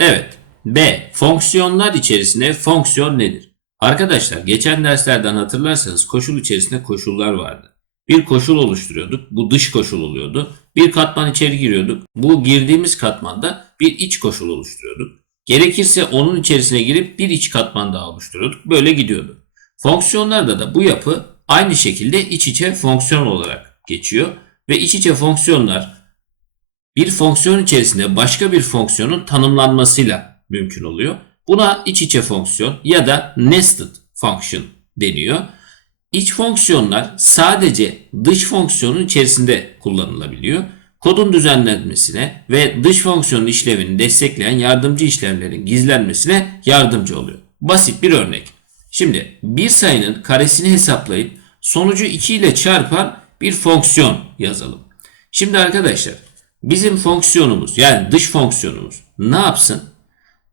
Evet. B. Fonksiyonlar içerisinde fonksiyon nedir? Arkadaşlar geçen derslerden hatırlarsanız koşul içerisinde koşullar vardı. Bir koşul oluşturuyorduk. Bu dış koşul oluyordu. Bir katman içeri giriyorduk. Bu girdiğimiz katmanda bir iç koşul oluşturuyorduk. Gerekirse onun içerisine girip bir iç katman daha oluşturuyorduk. Böyle gidiyordu. Fonksiyonlarda da bu yapı aynı şekilde iç içe fonksiyon olarak geçiyor. Ve iç içe fonksiyonlar bir fonksiyon içerisinde başka bir fonksiyonun tanımlanmasıyla mümkün oluyor. Buna iç içe fonksiyon ya da nested function deniyor. İç fonksiyonlar sadece dış fonksiyonun içerisinde kullanılabiliyor. Kodun düzenlenmesine ve dış fonksiyonun işlevini destekleyen yardımcı işlemlerin gizlenmesine yardımcı oluyor. Basit bir örnek. Şimdi bir sayının karesini hesaplayıp sonucu 2 ile çarpan bir fonksiyon yazalım. Şimdi arkadaşlar bizim fonksiyonumuz yani dış fonksiyonumuz ne yapsın?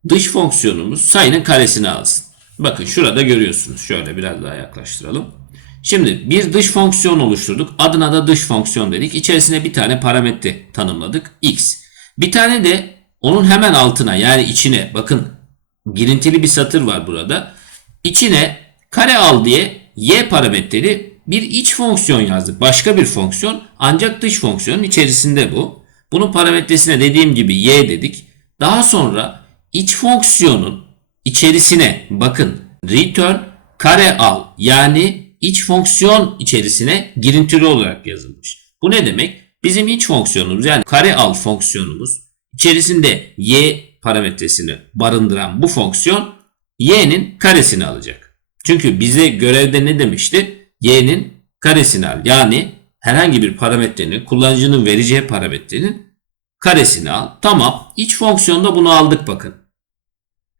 Dış fonksiyonumuz sayının karesini alsın. Bakın şurada görüyorsunuz. Şöyle biraz daha yaklaştıralım. Şimdi bir dış fonksiyon oluşturduk. Adına da dış fonksiyon dedik. İçerisine bir tane parametre tanımladık. X. Bir tane de onun hemen altına yani içine bakın girintili bir satır var burada. İçine kare al diye y parametreli bir iç fonksiyon yazdık. Başka bir fonksiyon ancak dış fonksiyonun içerisinde bu. Bunun parametresine dediğim gibi y dedik. Daha sonra iç fonksiyonun içerisine bakın return kare al yani iç fonksiyon içerisine girintili olarak yazılmış. Bu ne demek? Bizim iç fonksiyonumuz yani kare al fonksiyonumuz içerisinde y parametresini barındıran bu fonksiyon y'nin karesini alacak. Çünkü bize görevde ne demişti? y'nin karesini al. Yani herhangi bir parametrenin kullanıcının vereceği parametrenin karesini al. Tamam. İç fonksiyonda bunu aldık bakın.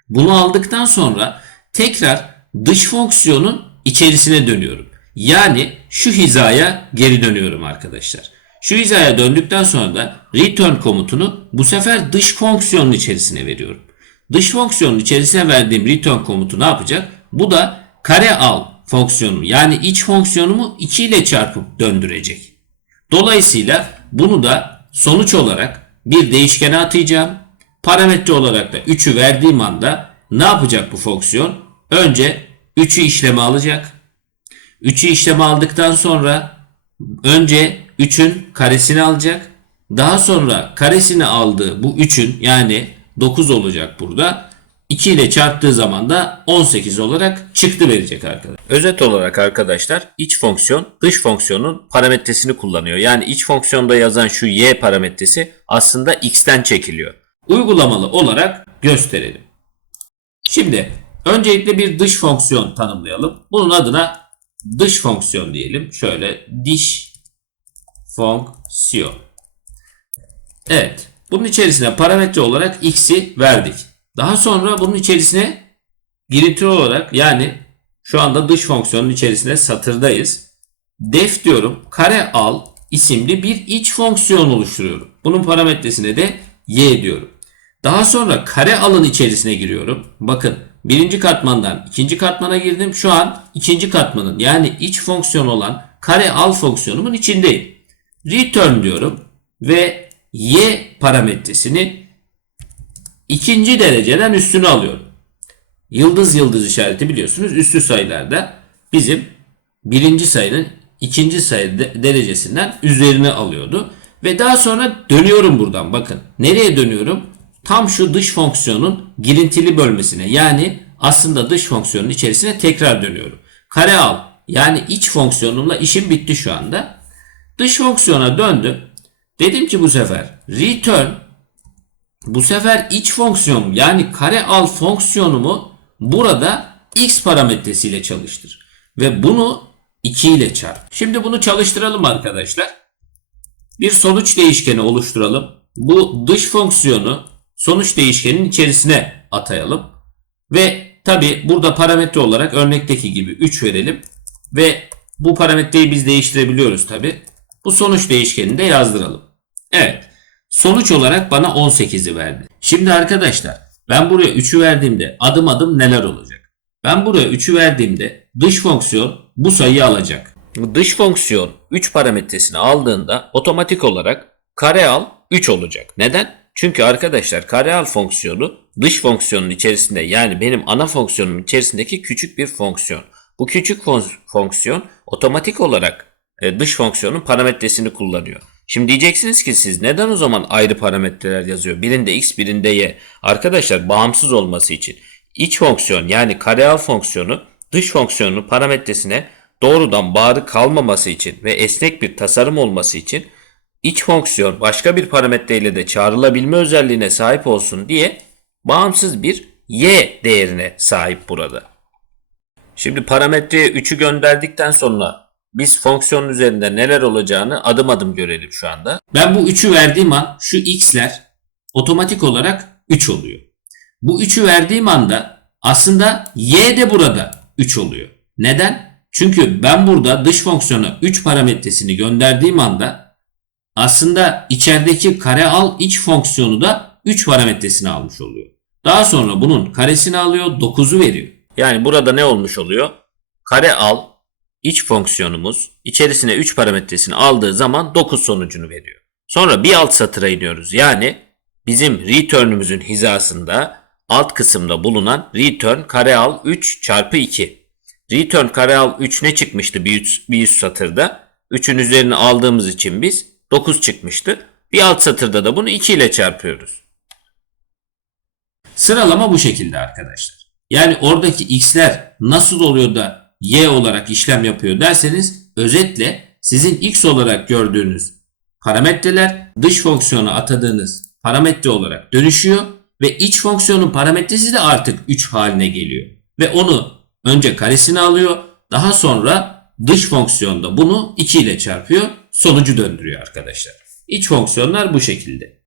Bunu aldıktan sonra tekrar dış fonksiyonun içerisine dönüyorum. Yani şu hizaya geri dönüyorum arkadaşlar. Şu hizaya döndükten sonra da return komutunu bu sefer dış fonksiyonun içerisine veriyorum. Dış fonksiyonun içerisine verdiğim return komutu ne yapacak? Bu da kare al fonksiyonu yani iç fonksiyonumu 2 ile çarpıp döndürecek. Dolayısıyla bunu da sonuç olarak bir değişkene atayacağım. Parametre olarak da 3'ü verdiğim anda ne yapacak bu fonksiyon? Önce 3'ü işleme alacak. 3'ü işleme aldıktan sonra önce 3'ün karesini alacak. Daha sonra karesini aldığı bu 3'ün yani 9 olacak burada. 2 ile çarptığı zaman da 18 olarak çıktı verecek arkadaşlar. Özet olarak arkadaşlar iç fonksiyon dış fonksiyonun parametresini kullanıyor. Yani iç fonksiyonda yazan şu y parametresi aslında x'ten çekiliyor. Uygulamalı olarak gösterelim. Şimdi öncelikle bir dış fonksiyon tanımlayalım. Bunun adına dış fonksiyon diyelim. Şöyle dış fonksiyon. Evet. Bunun içerisine parametre olarak x'i verdik. Daha sonra bunun içerisine girintili olarak yani şu anda dış fonksiyonun içerisinde satırdayız. Def diyorum kare al isimli bir iç fonksiyon oluşturuyorum. Bunun parametresine de y diyorum. Daha sonra kare alın içerisine giriyorum. Bakın birinci katmandan ikinci katmana girdim. Şu an ikinci katmanın yani iç fonksiyon olan kare al fonksiyonumun içindeyim. Return diyorum ve y parametresini ikinci dereceden üstünü alıyorum. Yıldız yıldız işareti biliyorsunuz üstü sayılarda bizim birinci sayının ikinci sayı de- derecesinden üzerine alıyordu. Ve daha sonra dönüyorum buradan bakın. Nereye dönüyorum? Tam şu dış fonksiyonun girintili bölmesine yani aslında dış fonksiyonun içerisine tekrar dönüyorum. Kare al yani iç fonksiyonumla işim bitti şu anda. Dış fonksiyona döndüm. Dedim ki bu sefer return bu sefer iç fonksiyon yani kare al fonksiyonumu burada x parametresiyle çalıştır. Ve bunu 2 ile çarp. Şimdi bunu çalıştıralım arkadaşlar. Bir sonuç değişkeni oluşturalım. Bu dış fonksiyonu sonuç değişkenin içerisine atayalım. Ve tabi burada parametre olarak örnekteki gibi 3 verelim. Ve bu parametreyi biz değiştirebiliyoruz tabi. Bu sonuç değişkenini de yazdıralım. Evet. Sonuç olarak bana 18'i verdi. Şimdi arkadaşlar ben buraya 3'ü verdiğimde adım adım neler olacak? Ben buraya 3'ü verdiğimde dış fonksiyon bu sayıyı alacak. Dış fonksiyon 3 parametresini aldığında otomatik olarak kare al 3 olacak. Neden? Çünkü arkadaşlar kare al fonksiyonu dış fonksiyonun içerisinde yani benim ana fonksiyonum içerisindeki küçük bir fonksiyon. Bu küçük fon- fonksiyon otomatik olarak e, dış fonksiyonun parametresini kullanıyor. Şimdi diyeceksiniz ki siz neden o zaman ayrı parametreler yazıyor? Birinde x birinde y. Arkadaşlar bağımsız olması için iç fonksiyon yani kareal fonksiyonu dış fonksiyonun parametresine doğrudan bağlı kalmaması için ve esnek bir tasarım olması için iç fonksiyon başka bir parametreyle de çağrılabilme özelliğine sahip olsun diye bağımsız bir y değerine sahip burada. Şimdi parametreye 3'ü gönderdikten sonra biz fonksiyonun üzerinde neler olacağını adım adım görelim şu anda. Ben bu 3'ü verdiğim an şu x'ler otomatik olarak 3 oluyor. Bu 3'ü verdiğim anda aslında y de burada 3 oluyor. Neden? Çünkü ben burada dış fonksiyona 3 parametresini gönderdiğim anda aslında içerideki kare al iç fonksiyonu da 3 parametresini almış oluyor. Daha sonra bunun karesini alıyor 9'u veriyor. Yani burada ne olmuş oluyor? Kare al iç fonksiyonumuz içerisine 3 parametresini aldığı zaman 9 sonucunu veriyor. Sonra bir alt satıra iniyoruz. Yani bizim return'ümüzün hizasında alt kısımda bulunan return kare al 3 çarpı 2. Return kare al 3 ne çıkmıştı bir üst, bir üst satırda? 3'ün üzerine aldığımız için biz 9 çıkmıştı. Bir alt satırda da bunu 2 ile çarpıyoruz. Sıralama bu şekilde arkadaşlar. Yani oradaki x'ler nasıl oluyor da y olarak işlem yapıyor derseniz özetle sizin x olarak gördüğünüz parametreler dış fonksiyona atadığınız parametre olarak dönüşüyor ve iç fonksiyonun parametresi de artık 3 haline geliyor. Ve onu önce karesini alıyor daha sonra dış fonksiyonda bunu 2 ile çarpıyor sonucu döndürüyor arkadaşlar. İç fonksiyonlar bu şekilde.